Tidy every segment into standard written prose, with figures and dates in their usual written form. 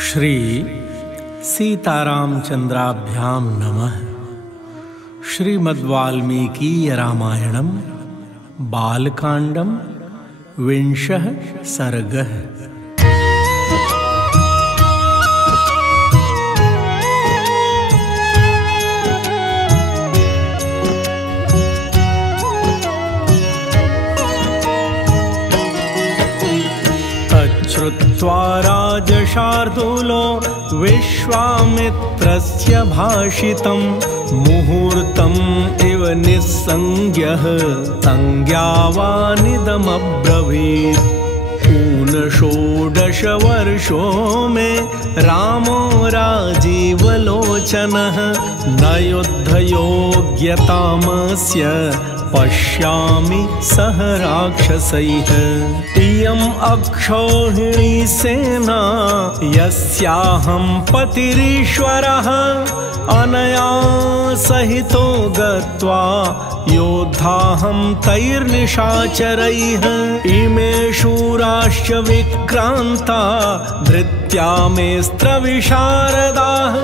श्री सीतारामचंद्राभ्यां नमः। श्रीमद्वाल्मीकीय रामायणं बालकांडं 20 सर्गः। श्रुत्वा राजशार्दूलो विश्वामित्रस्य भाषितं मुहूर्तम् इव निस्संज्ञः संज्ञावानिदमब्रवीत्। ऊनषोडश वर्षो मे रामो राजीवलोचनः न युद्धयोग्यतामस्य पश्यामि सह राक्षसैः। इयम् अक्षौहिणी सेना यस्याहं पतिरीश्वरः अनया सहितो गत्वा योद्धाहं तैर्निशाचरैः। इमे शूराश्च विक्रान्ता धृत्या मेऽस्त्रविशारदाः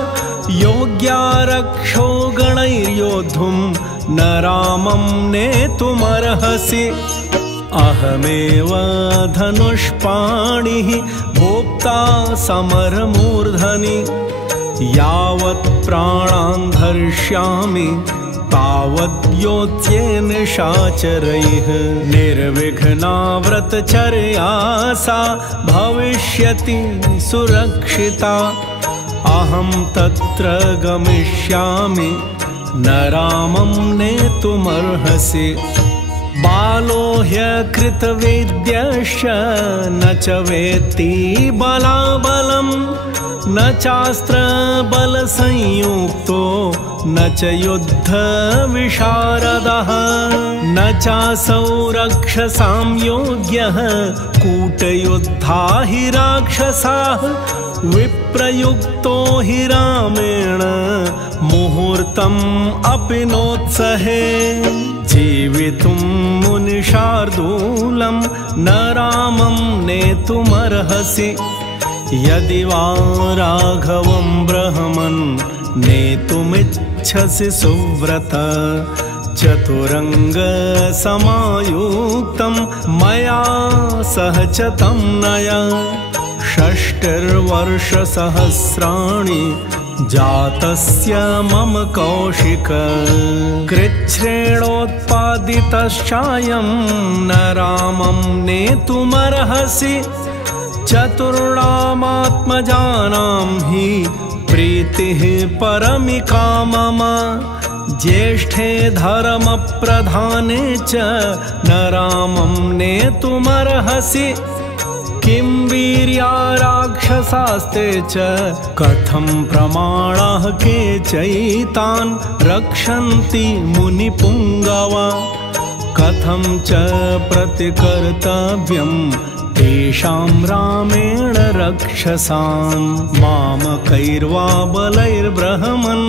योग्या रक्षो गणैर्योद्धुं न रामं नेतुमर्हसि। अहमेव धनुष्पाणिः भोक्ता समरमूर्धनि यावत् प्राणान् धर्ष्यामि तावद् योत्स्ये निशाचरैः। निर्विघ्ना व्रतचर्या सा भविष्यति सुरक्षिता अहं तत्र गमिष्यामि न रामं नेतुमर्हसि। बालो ह्यकृतविद्यश्च न च वेत्ति बलाबलं न चास्त्रबलसंयुक्तो न च युद्धविशारदः न चासौ रक्षसां योग्यः कूटयुद्धा हि राक्षसाः। विप्रयुक्तो हि रामेण मुहूर्तम् अपि नोत्सहे जीवितुं मुनिशार्दूलं न रामं नेतुमर्हसि। यदि वा राघवं ब्रह्मन् नेतुमिच्छसि सुव्रत चतुरङ्गसमायुक्तं मया सह च तं नय। षष्टिर्वर्षसहस्राणि जातस्य मम कौशिक कृच्छ्रेणोत्पादितश्चायं न रामं नेतुमर्हसि। चतुर्णामात्मजानां हि प्रीतिः परमिका मम ज्येष्ठे धर्मप्रधाने च न रामं नेतुमर्हसि। किं वीर्या राक्षसास्ते च कथं प्रमाणाः के चैतान् रक्षन्ति मुनिपुङ्गवा। कथं च प्रतिकर्तव्यं तेषां रामेण रक्षसां मामकैर्वा बलैर्ब्रह्मन्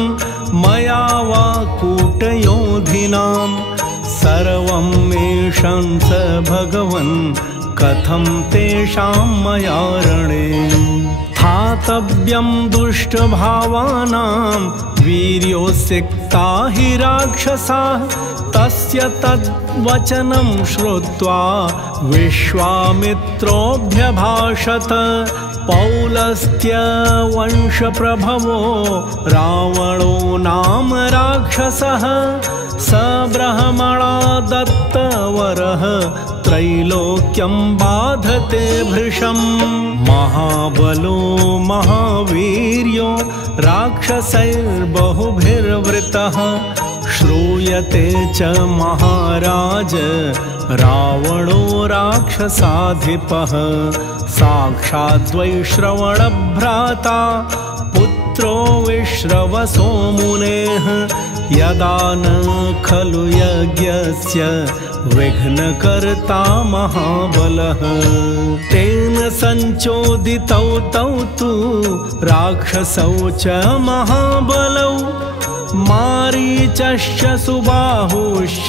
मया वा कूटयोधिनां। सर्वं मेषं स भगवन् कथं तेषां मया रणे। स्थातव्यं दुष्टभावानां वीर्योऽसिक्ता हि राक्षसाः। तस्य तद्वचनं श्रुत्वा विश्वामित्रोऽभ्यभाषत। पौलस्त्यवंशप्रभवो रावणो नाम राक्षसः स ब्रह्मणा दत्तवरः त्रैलोक्यं बाधते भृशम्। महाबलो महावीर्यो राक्षसैर्बहुभिर्वृतः श्रूयते च महाराज रावणो राक्षसाधिपः। साक्षाद्वैश्रवणभ्राता पुत्रो विश्रवसो मुनेः यदा न खलु यज्ञस्य विघ्नकर्ता महाबलः। तेन संचोदितौ तौ तु राक्षसौ च महाबलौ मारीचश्च सुबाहुश्च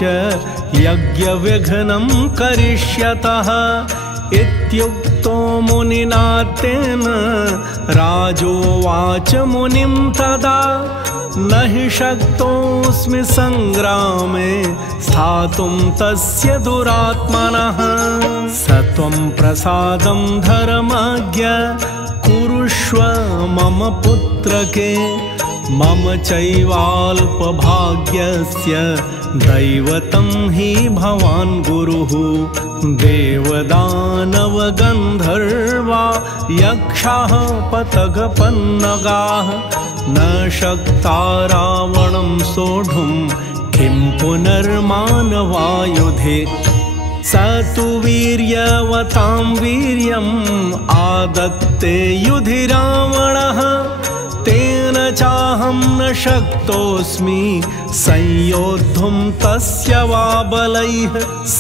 यज्ञविघ्नं करिष्यतः। इत्युक्तो मुनिना तेन राजेन्द्रस्तथोक्तः राजोवाच मुनिं तदा न हि शक्तोऽस्मि संग्रामे स्थातुं तस्य दुरात्मनः स त्वं प्रसादं धर्मज्ञ कुरुष्व मम पुत्रके मम चैवाल्पभाग्यस्य दैवतं हि भवान् गुरुः देवदानवगन्धर्वा यक्षाः पतगपन्नगाः न शक्ता रावणं सोढुं किं पुनर्मानवायुधे स तु वीर्यवतां वीर्यम् आदत्ते युधि रावणः तेन चाहं न शक्तोऽस्मि संयोद्धुं तस्य वा बलैः स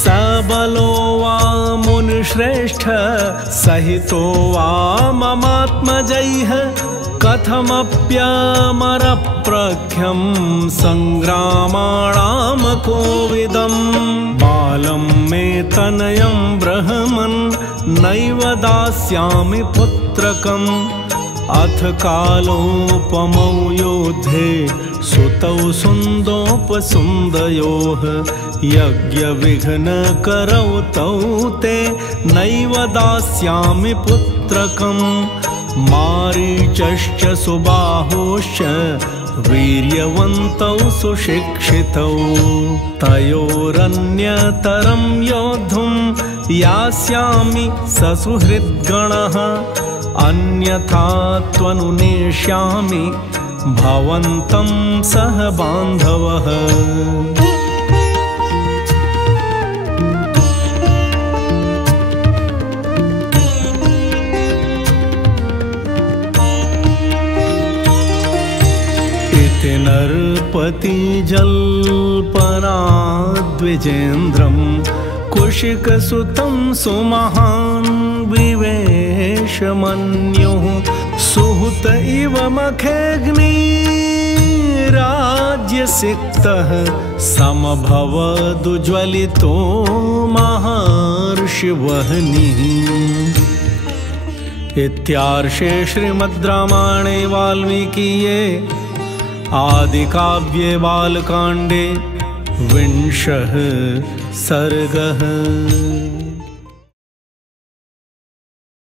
बलो वा मुनिश्रेष्ठ सहितो वा ममात्मजैः कथमप्यमरप्रख्यं संग्रामाणां कोविदं बालं मे तनयं ब्रह्मन् नैव दास्यामि पुत्रकम् अथ कालोपमौ योद्धे सुतौ सुन्दोपसुन्दयोः यज्ञविघ्नकरौ तौ ते नैव दास्यामि पुत्रकम् मारीचश्च सुबाहोश्च वीर्यवन्तौ सुशिक्षितौ तयोरन्यतरं योद्धुं यास्यामि ससुहृद्गणः अन्यथा त्वनुनेष्यामि भवन्तं सह बान्धवः इति नरपतिजल्पनाद्विजेन्द्रं कुशिकसुतं सुमहान् विवेशमन्युः सुहृत इव मखेऽग्निराज्यसिक्तः समभवदुज्ज्वलितो महर्षिवह्निः। इत्यार्षे श्रीमद् रामायणे वाल्मीकीये आदिकाव्ये बालकाण्डे 20 सर्गः।